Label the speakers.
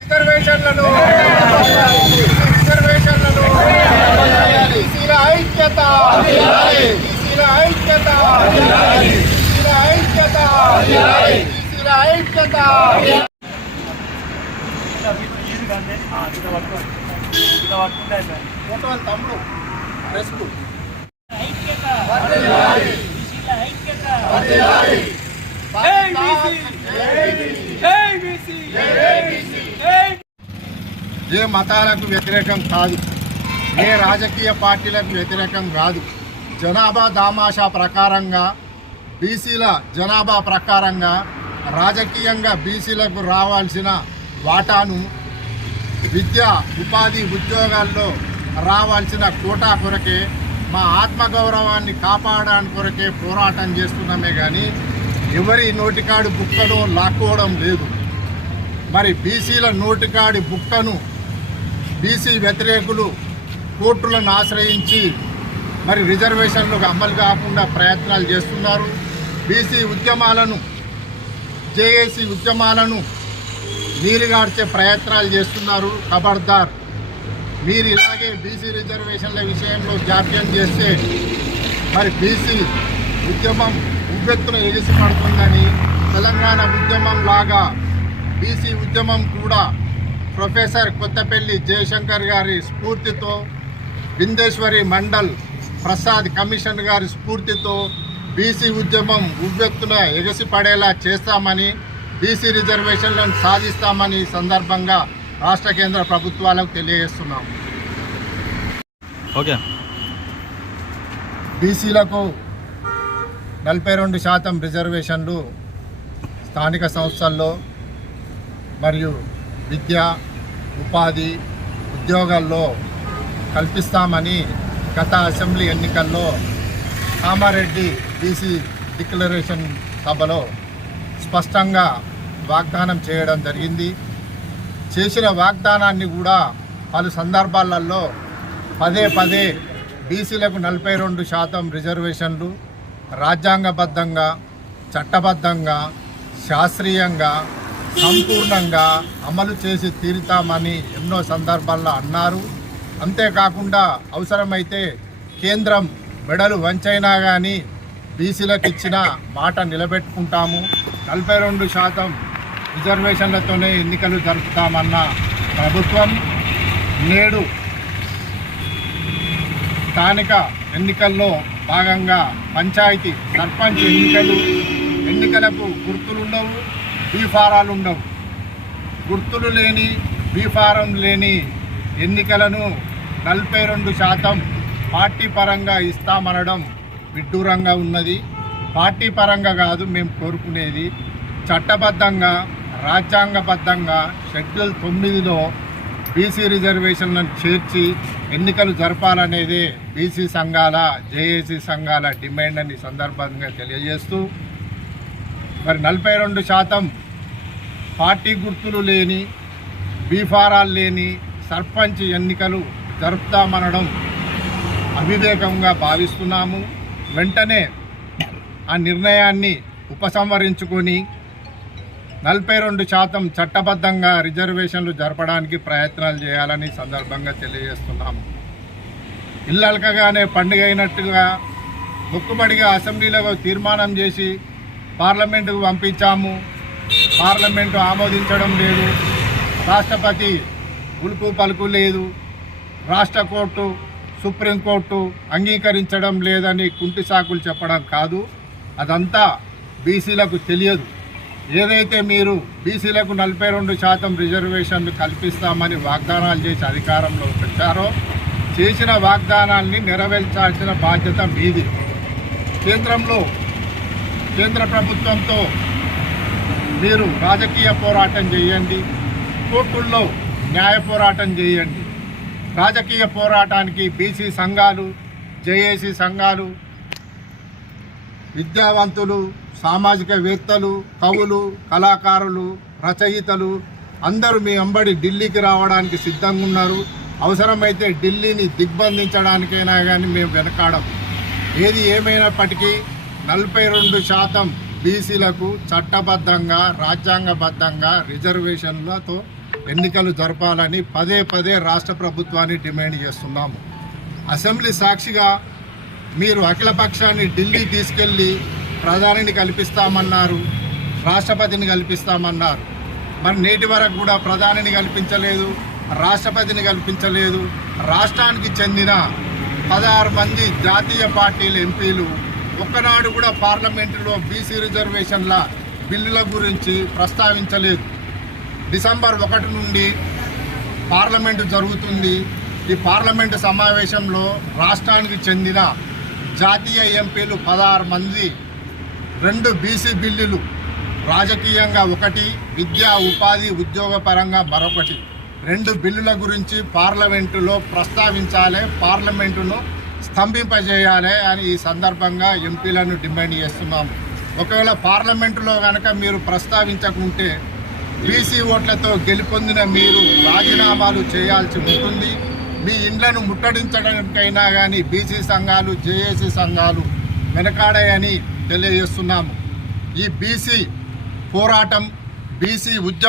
Speaker 1: రిజర్వేషన్లను రిజర్వేషన్లను ఐక్యత ఐక్యత ఐక్యత ఐక్యత ఫోటో తమ్ముడు ప్రెస్ ఏ మతాలకు వ్యతిరేకం కాదు. ఏ రాజకీయ పార్టీలకు వ్యతిరేకం కాదు. జనాభా దామాషా ప్రకారంగా బీసీల జనాభా ప్రకారంగా రాజకీయంగా బీసీలకు రావాల్సిన వాటాను విద్య ఉపాధి ఉద్యోగాల్లో రావాల్సిన కోటా కొరకే మా ఆత్మగౌరవాన్ని కాపాడడానికి కొరకే పోరాటం చేస్తున్నామే కానీ ఎవరి నోటికాడు బుక్కడం లాక్కోవడం లేదు. మరి బీసీల నోటికాడి బుక్కను బీసీ వ్యతిరేకులు కోర్టులను ఆశ్రయించి మరి రిజర్వేషన్లకు అమలు కాకుండా ప్రయత్నాలు చేస్తున్నారు. బీసీ ఉద్యమాలను జేఏసీ ఉద్యమాలను నీరుగార్చే ప్రయత్నాలు చేస్తున్నారు. ఖబర్దార్ మీరు ఇలాగే బీసీ రిజర్వేషన్ల విషయంలో జాప్యం చేస్తే మరి బీసీ ఉద్యమం ఉవ్వెత్తున ఎగిసిపడుతుందని తెలంగాణ ఉద్యమం లాగా బీసీ ఉద్యమం కూడా ప్రొఫెసర్ కొత్తపల్లి జయశంకర్ గారి స్ఫూర్తితో బిందేశ్వరి మండల్ ప్రసాద్ కమిషన్ గారి స్ఫూర్తితో బీసీ ఉద్యమం ఉవ్వెత్తున ఎగసిపడేలా చేస్తామని బీసీ రిజర్వేషన్లను సాధిస్తామని ఈ సందర్భంగా రాష్ట్ర కేంద్ర ప్రభుత్వాలకు తెలియజేస్తున్నాం.
Speaker 2: ఓకే.
Speaker 1: బీసీలకు నలభై రెండు శాతం రిజర్వేషన్లు స్థానిక సంస్థల్లో మరియు విద్య ఉపాధి ఉద్యోగాల్లో కల్పిస్తామని గత అసెంబ్లీ ఎన్నికల్లో కామారెడ్డి బీసీ డిక్లరేషన్ సభలో స్పష్టంగా వాగ్దానం చేయడం జరిగింది. చేసిన వాగ్దానాన్ని కూడా పలు సందర్భాలలో పదే పదే బీసీలకు నలభై రెండు శాతం రిజర్వేషన్లు రాజ్యాంగబద్ధంగా చట్టబద్ధంగా శాస్త్రీయంగా సంపూర్ణంగా అమలు చేసి తీరుతామని ఎన్నో సందర్భాల్లో అన్నారు. అంతేకాకుండా అవసరమైతే కేంద్రం మెడలు వంచైనా కానీ బీసీలకు ఇచ్చిన మాట నిలబెట్టుకుంటాము. నలభై రెండు శాతం రిజర్వేషన్లతోనే ఎన్నికలు జరుపుతామన్న ప్రభుత్వం నేడు స్థానిక ఎన్నికల్లో భాగంగా పంచాయతీ సర్పంచ్ ఎన్నికలు ఎన్నికలకు గుర్తులుండవు. బీఫారాలు ఉండవు. గుర్తులు లేని బీఫారం లేని ఎన్నికలను నలభై రెండు శాతం పార్టీ పరంగా ఇస్తామనడం విడ్డూరంగా ఉన్నది. పార్టీ పరంగా కాదు మేము కోరుకునేది చట్టబద్ధంగా రాజ్యాంగబద్ధంగా షెడ్యూల్ తొమ్మిదిలో బీసీ రిజర్వేషన్లను చేర్చి ఎన్నికలు జరపాలనేదే బీసీ సంఘాల జేఏసీ సంఘాల డిమాండ్ అని సందర్భంగా తెలియజేస్తూ మరి నలభై రెండు శాతం పార్టీ గుర్తులు లేని బీఫారాలు లేని సర్పంచ్ ఎన్నికలు జరుపుతామనడం అవివేకంగా భావిస్తున్నాము. వెంటనే ఆ నిర్ణయాన్ని ఉపసంహరించుకొని నలభై రెండు శాతం చట్టబద్ధంగా రిజర్వేషన్లు జరపడానికి ప్రయత్నాలు చేయాలని సందర్భంగా తెలియజేస్తున్నాము. ఇల్లలకగానే పండుగ అయినట్టుగా మొక్కుబడిగా అసెంబ్లీలో తీర్మానం చేసి పార్లమెంటుకు పంపించాము. పార్లమెంటు ఆమోదించడం లేదు. రాష్ట్రపతి ఉలుపు పలుకు లేదు. రాష్ట్ర కోర్టు సుప్రీంకోర్టు అంగీకరించడం లేదని కుంటి సాకులు చెప్పడం కాదు. అదంతా బీసీలకు తెలియదు. ఏదైతే మీరు బీసీలకు నలభై రెండు శాతం రిజర్వేషన్లు కల్పిస్తామని వాగ్దానాలు చేసి అధికారంలో పెట్టారో చేసిన వాగ్దానాల్ని నెరవేర్చాల్సిన బాధ్యత మీది. కేంద్రంలో కేంద్ర ప్రభుత్వంతో మీరు రాజకీయ పోరాటం చేయండి కోర్టుల్లో న్యాయ పోరాటం చేయండి. రాజకీయ పోరాటానికి బీసీ సంఘాలు జేఏసీ సంఘాలు విద్యావంతులు సామాజికవేత్తలు కవులు కళాకారులు రచయితలు అందరూ మీ అంబడి ఢిల్లీకి రావడానికి సిద్ధంగా ఉన్నారు. అవసరమైతే ఢిల్లీని దిగ్బంధించడానికైనా కానీ మేము వెనకాడము. ఏది ఏమైనప్పటికీ నలభై రెండు శాతం బీసీలకు చట్టబద్ధంగా రాజ్యాంగబద్ధంగా రిజర్వేషన్లతో ఎన్నికలు జరపాలని పదే పదే రాష్ట్ర ప్రభుత్వాన్ని డిమాండ్ చేస్తున్నాము. అసెంబ్లీ సాక్షిగా మీరు అఖిలపక్షాన్ని ఢిల్లీ తీసుకెళ్ళి ప్రధానిని కల్పిస్తామన్నారు రాష్ట్రపతిని కల్పిస్తామన్నారు. మరి నేటి వరకు కూడా ప్రధానిని కల్పించలేదు రాష్ట్రపతిని కల్పించలేదు. రాష్ట్రానికి చెందిన పదహారు మంది జాతీయ పార్టీల ఎంపీలు ఒక్కనాడు కూడా పార్లమెంటులో బీసీ రిజర్వేషన్ల బిల్లుల గురించి ప్రస్తావించలేదు. డిసెంబర్ ఒకటి నుండి పార్లమెంటు జరుగుతుంది. ఈ పార్లమెంటు సమావేశంలో రాష్ట్రానికి చెందిన జాతీయ ఎంపీలు పదహారు మంది రెండు బీసీ బిల్లులు రాజకీయంగా ఒకటి విద్యా ఉపాధి ఉద్యోగ పరంగా మరొకటి. రెండు బిల్లుల గురించి పార్లమెంటులో ప్రస్తావించాలి పార్లమెంటును స్తంభింపజేయాలి అని ఈ సందర్భంగా ఎంపీలను డిమాండ్ చేస్తున్నాము ఒకవేళ పార్లమెంటులో కనుక మీరు ప్రస్తావించకుంటే బీసీ ఓట్లతో గెలుపొందిన మీరు రాజీనామాలు చేయాల్సి ఉంటుంది. మీ ఇండ్లను ముట్టడించడానికైనా కానీ బీసీ సంఘాలు జేఏసీ సంఘాలు వెనకాడాయని తెలియజేస్తున్నాము. ఈ బీసీ పోరాటం బీసీ ఉద్యమం